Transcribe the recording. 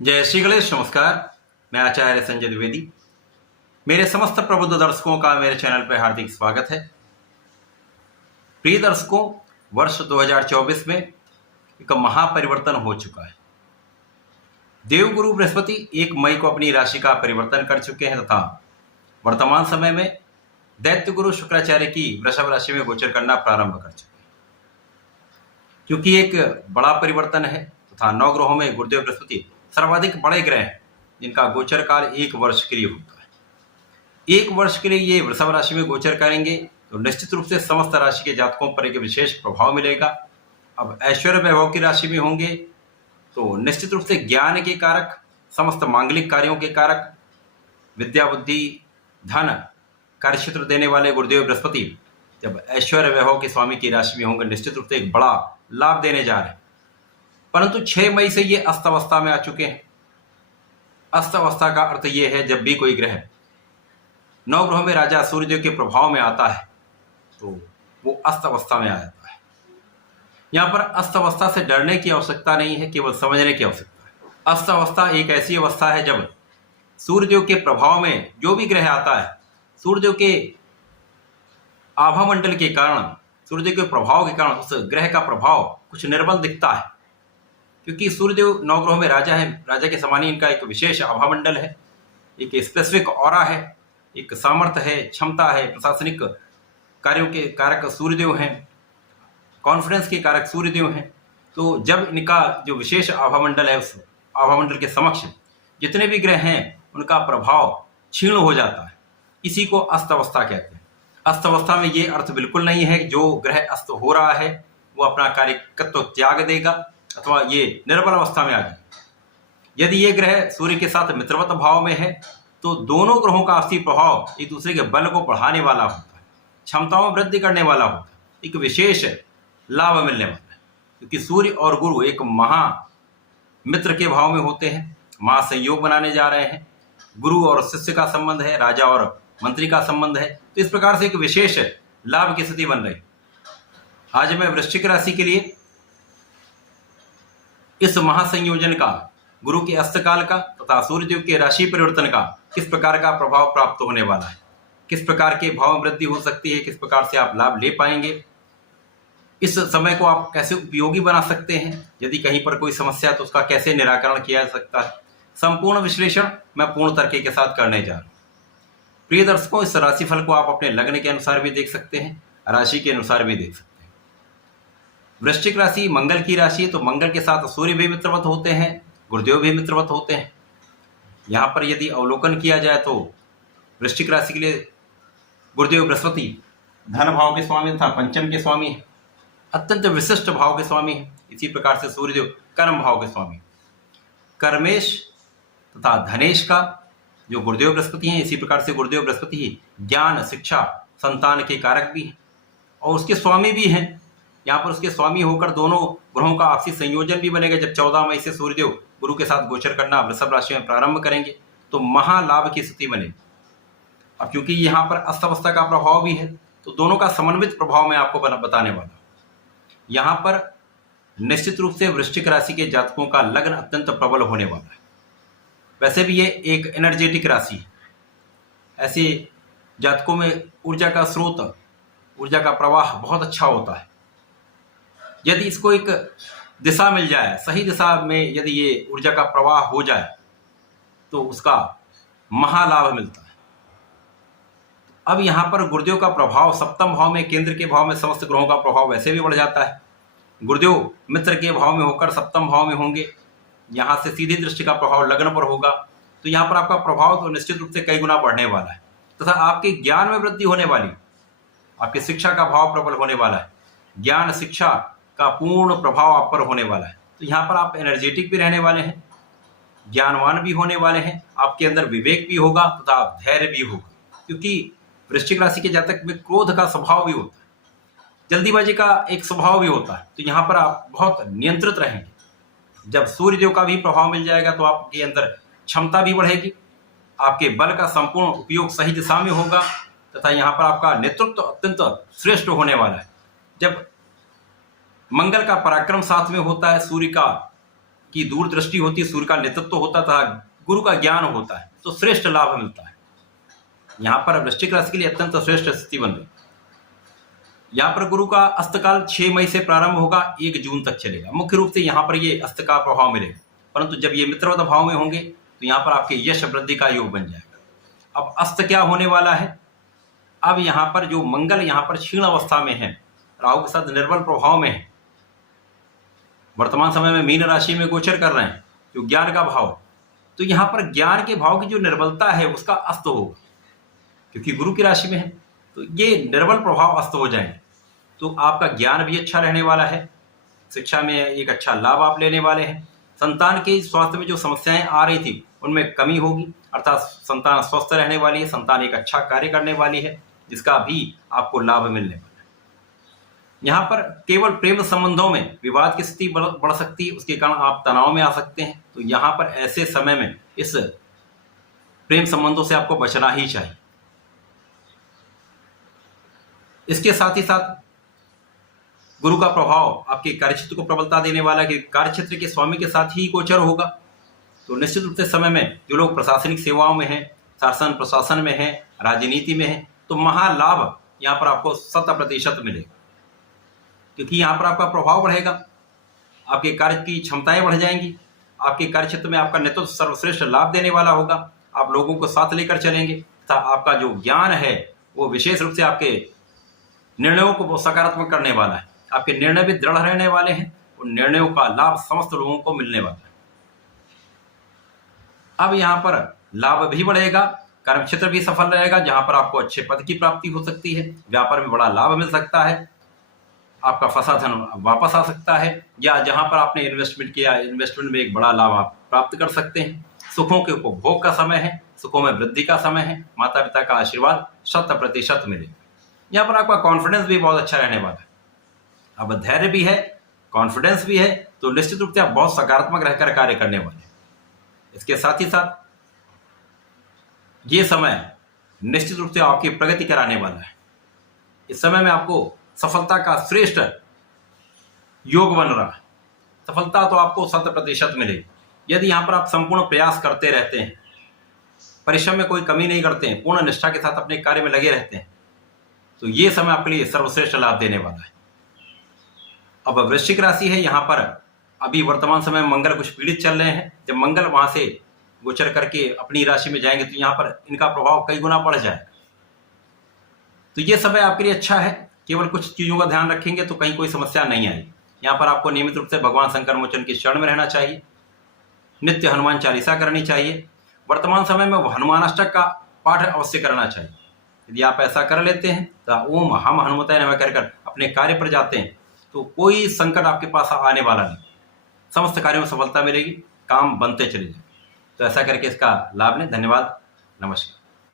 जय श्री गणेश। नमस्कार। मैं आचार्य संजय द्विवेदी। मेरे समस्त प्रबुद्ध दर्शकों का मेरे चैनल पर हार्दिक स्वागत है। प्रिय दर्शकों, वर्ष 2024 में एक महापरिवर्तन हो चुका है। देवगुरु बृहस्पति 1 मई को अपनी राशि का परिवर्तन कर चुके हैं तथा वर्तमान समय में दैत्य गुरु शुक्राचार्य की वृषभ राशि में गोचर करना प्रारंभ कर चुके हैं। क्योंकि एक बड़ा परिवर्तन है तथा 9 ग्रहों में गुरुदेव बृहस्पति सर्वाधिक बड़े ग्रह हैं जिनका गोचर काल 1 वर्ष के लिए होता है। 1 वर्ष के लिए ये वृषभ राशि में गोचर करेंगे तो निश्चित रूप से समस्त राशि के जातकों पर एक विशेष प्रभाव मिलेगा। अब ऐश्वर्य वैभव की राशि में होंगे तो निश्चित रूप से ज्ञान के कारक, समस्त मांगलिक कार्यों के कारक, विद्या बुद्धि धन कार्यक्षेत्र देने वाले गुरुदेव बृहस्पति जब ऐश्वर्य वैभव के स्वामी की राशि में होंगे निश्चित रूप से एक बड़ा लाभ देने जा रहे हैं। परंतु 6 मई से ये अस्त अवस्था में आ चुके हैं। अस्त अवस्था का अर्थ ये है जब भी कोई ग्रह 9 ग्रहों में राजा सूर्यदेव के प्रभाव में आता है तो वो अस्त अवस्था में आ जाता है। यहाँ पर अस्त अवस्था से डरने की आवश्यकता नहीं है, केवल समझने की आवश्यकता है। अस्त अवस्था एक ऐसी अवस्था है जब सूर्यदेव के प्रभाव में जो भी ग्रह आता है, सूर्यदेव के आभामंडल के कारण, सूर्यदेव के प्रभाव के कारण उस ग्रह का प्रभाव कुछ निर्बल दिखता है। क्योंकि सूर्यदेव 9 ग्रहों में राजा है, राजा के समान ही इनका एक विशेष आभामंडल है, एक स्पेसिफिक ऑरा है, एक सामर्थ्य है, क्षमता है, प्रशासनिक कार्यों के कारक सूर्यदेव हैं, कॉन्फिडेंस के कारक सूर्यदेव हैं। तो जब इनका जो विशेष आभामंडल है उस आभामंडल के समक्ष जितने भी ग्रह हैं उनका प्रभाव क्षीण हो जाता है। इसी को अस्त अवस्था कहते हैं। अस्त अवस्था में ये अर्थ बिल्कुल नहीं है कि जो ग्रह अस्त हो रहा है वो अपना कार्यकत्व त्याग देगा अथवा ये निर्बल अवस्था में आ जाए। यदि ये ग्रह सूर्य के साथ मित्रवत भाव में है तो दोनों ग्रहों का आपसी प्रभाव एक दूसरे के बल को बढ़ाने वाला होता है, क्षमताओं में वृद्धि करने वाला होता है, एक विशेष लाभ मिलने वाला है। क्योंकि सूर्य और गुरु एक महा मित्र के भाव में होते हैं, महासंयोग बनाने जा रहे हैं। गुरु और शिष्य का संबंध है, राजा और मंत्री का संबंध है। तो इस प्रकार से एक विशेष लाभ की स्थिति बन रही। आज मैं वृश्चिक राशि के लिए इस महासंयोजन का, गुरु के अस्तकाल का तथा सूर्यदेव के राशि परिवर्तन का किस प्रकार का प्रभाव प्राप्त होने वाला है, किस प्रकार के भाव में वृद्धि हो सकती है, किस प्रकार से आप लाभ ले पाएंगे, इस समय को आप कैसे उपयोगी बना सकते हैं, यदि कहीं पर कोई समस्या है तो उसका कैसे निराकरण किया जा सकता है, संपूर्ण विश्लेषण मैं पूर्ण तरीके के साथ करने जा रहा हूँ। प्रिय दर्शकों, इस राशिफल को आप अपने लग्न के अनुसार भी देख सकते हैं, राशि के अनुसार भी देख सकते हैं। वृश्चिक राशि मंगल की राशि है तो मंगल के साथ सूर्य भी मित्रवत होते हैं, गुरुदेव भी मित्रवत होते हैं। यहाँ पर यदि अवलोकन किया जाए तो वृश्चिक राशि के लिए गुरुदेव बृहस्पति धन भाव के स्वामी तथा पंचम के स्वामी है, अत्यंत विशिष्ट भाव के स्वामी है। इसी प्रकार से सूर्यदेव कर्म भाव के स्वामी, कर्मेश तथा धनेश का जो गुरुदेव बृहस्पति हैं, इसी प्रकार से गुरुदेव बृहस्पति ही ज्ञान, शिक्षा, संतान के कारक भी हैं और उसके स्वामी भी हैं। यहाँ पर उसके स्वामी होकर दोनों ग्रहों का आपसी संयोजन भी बनेगा। जब 14 मई से सूर्यदेव गुरु के साथ गोचर करना वृषभ राशि में प्रारंभ करेंगे तो महालाभ की स्थिति बनेगी। अब क्योंकि यहाँ पर अस्त अवस्था का प्रभाव भी है तो दोनों का समन्वित प्रभाव मैं आपको बताने वाला हूँ। यहाँ पर निश्चित रूप से वृश्चिक राशि के जातकों का लग्न अत्यंत प्रबल होने वाला है। वैसे भी ये एक एनर्जेटिक राशि है। ऐसे जातकों में ऊर्जा का स्रोत, ऊर्जा का प्रवाह बहुत अच्छा होता है। यदि इसको एक दिशा मिल जाए, सही दिशा में यदि ये ऊर्जा का प्रवाह हो जाए तो उसका महालाभ मिलता है। अब यहाँ पर गुरुदेव का प्रभाव सप्तम भाव में, केंद्र के भाव में समस्त ग्रहों का प्रभाव वैसे भी बढ़ जाता है। गुरुदेव मित्र के भाव में होकर सप्तम भाव में होंगे, यहाँ से सीधी दृष्टि का प्रभाव लग्न पर होगा तो यहाँ पर आपका प्रभाव तो निश्चित रूप से कई गुना बढ़ने वाला है तथा आपके ज्ञान में वृद्धि होने वाली, आपकी शिक्षा का भाव प्रबल होने वाला है, ज्ञान शिक्षा का पूर्ण प्रभाव आप पर होने वाला है। तो यहाँ पर आप एनर्जेटिक भी रहने वाले हैं, ज्ञानवान भी होने वाले हैं, आपके अंदर विवेक भी होगा तथा धैर्य भी होगा। क्योंकि वृश्चिक राशि के जातक में क्रोध का स्वभाव भी होता है, जल्दीबाजी का एक स्वभाव भी होता है। तो यहाँ पर आप बहुत नियंत्रित रहेंगे। जब सूर्यदेव का भी प्रभाव मिल जाएगा तो आपके अंदर क्षमता भी बढ़ेगी, आपके बल का संपूर्ण उपयोग सही दिशा में होगा तथा यहाँ पर आपका नेतृत्व अत्यंत श्रेष्ठ होने वाला है। जब मंगल का पराक्रम साथ में होता है, सूर्य का की दूरदृष्टि होती है, सूर्य का नेतृत्व होता था, गुरु का ज्ञान होता है, तो श्रेष्ठ लाभ मिलता है। यहाँ पर वृश्चिक राशि के लिए अत्यंत श्रेष्ठ स्थिति बन रही। यहाँ पर गुरु का अस्तकाल 6 मई से प्रारंभ होगा, 1 जून तक चलेगा। मुख्य रूप से यहाँ पर ये अस्त का प्रभाव मिलेगा, परंतु जब ये मित्रवत भाव में होंगे तो यहाँ पर आपके यश वृद्धि का योग बन जाएगा। अब अस्त क्या होने वाला है, अब यहाँ पर जो मंगल यहाँ पर क्षीण अवस्था में है, राहु के साथ निर्बल प्रभाव में है, वर्तमान समय में मीन राशि में गोचर कर रहे हैं, जो ज्ञान का भाव है, तो यहाँ पर ज्ञान के भाव की जो निर्बलता है उसका अस्त होगा, क्योंकि गुरु की राशि में है, तो ये निर्बल प्रभाव अस्त हो जाएंगे। तो आपका ज्ञान भी अच्छा रहने वाला है, शिक्षा में एक अच्छा लाभ आप लेने वाले हैं। संतान के स्वास्थ्य में जो समस्याएं आ रही थी उनमें कमी होगी, अर्थात संतान स्वस्थ रहने वाली है, संतान एक अच्छा कार्य करने वाली है, जिसका भी आपको लाभ मिलने वाला है। यहाँ पर केवल प्रेम संबंधों में विवाद की स्थिति बढ़ सकती है, उसके कारण आप तनाव में आ सकते हैं। तो यहाँ पर ऐसे समय में इस प्रेम संबंधों से आपको बचना ही चाहिए। इसके साथ ही साथ गुरु का प्रभाव आपके कार्यक्षेत्र को प्रबलता देने वाला है कि कार्यक्षेत्र के स्वामी के साथ ही गोचर होगा। तो निश्चित रूप से समय में जो लोग प्रशासनिक सेवाओं में हैं, शासन प्रशासन में हैं, राजनीति में हैं, तो महालाभ यहाँ पर आपको 100% मिलेगा, क्योंकि यहाँ पर आपका प्रभाव बढ़ेगा, आपके कार्य की क्षमताएं बढ़ जाएंगी, आपके कार्यक्षेत्र में आपका नेतृत्व सर्वश्रेष्ठ लाभ देने वाला होगा, आप लोगों को साथ लेकर चलेंगे तथा आपका जो ज्ञान है वो विशेष रूप से आपके निर्णयों को सकारात्मक करने वाला है। आपके निर्णय भी दृढ़ रहने वाले हैं, उन निर्णयों का लाभ समस्त लोगों को मिलने वाला है। अब यहाँ पर लाभ भी बढ़ेगा, कर्म क्षेत्र भी सफल रहेगा, जहां पर आपको अच्छे पद की प्राप्ति हो सकती है, व्यापार में बड़ा लाभ मिल सकता है, आपका फंसा धन वापस आ सकता है, या जहां पर आपने इन्वेस्टमेंट किया, इन्वेस्टमेंट में एक बड़ा लाभ आप प्राप्त कर सकते हैं। सुखों के उपभोग का समय है, सुखों में वृद्धि का समय है, माता पिता का आशीर्वाद 100% मिलेगा। यहाँ पर आपका कॉन्फिडेंस भी बहुत अच्छा रहने वाला है। अब धैर्य भी है, कॉन्फिडेंस भी है, तो निश्चित रूप से आप बहुत सकारात्मक रहकर कार्य करने वाले हैं। इसके साथ ही साथ ये समय निश्चित रूप से आपकी प्रगति कराने वाला है। इस समय में आपको सफलता का श्रेष्ठ योग बन रहा है। सफलता तो आपको 100% मिलेगी यदि यहाँ पर आप संपूर्ण प्रयास करते रहते हैं, परिश्रम में कोई कमी नहीं करते हैं, पूर्ण निष्ठा के साथ अपने कार्य में लगे रहते हैं, तो ये समय आपके लिए सर्वश्रेष्ठ लाभ देने वाला है। अब वृश्चिक राशि है, यहाँ पर अभी वर्तमान समय में मंगल कुछ पीड़ित चल रहे हैं। जब मंगल वहां से गोचर करके अपनी राशि में जाएंगे तो यहाँ पर इनका प्रभाव कई गुना बढ़ जाएगा। तो ये समय आपके लिए अच्छा है, केवल कुछ चीजों का ध्यान रखेंगे तो कहीं कोई समस्या नहीं आएगी। यहाँ पर आपको नियमित रूप से भगवान शंकर मोचन के शरण में रहना चाहिए, नित्य हनुमान चालीसा करनी चाहिए, वर्तमान समय में हनुमानाष्टक का पाठ अवश्य करना चाहिए। यदि आप ऐसा कर लेते हैं तो ओम हम हनुमताय नमः कर अपने कार्य पर जाते हैं तो कोई संकट आपके पास आने वाला नहीं, समस्त कार्यों में सफलता मिलेगी, काम बनते चले जाएंगे। तो ऐसा करके इसका लाभ लें। धन्यवाद, नमस्कार।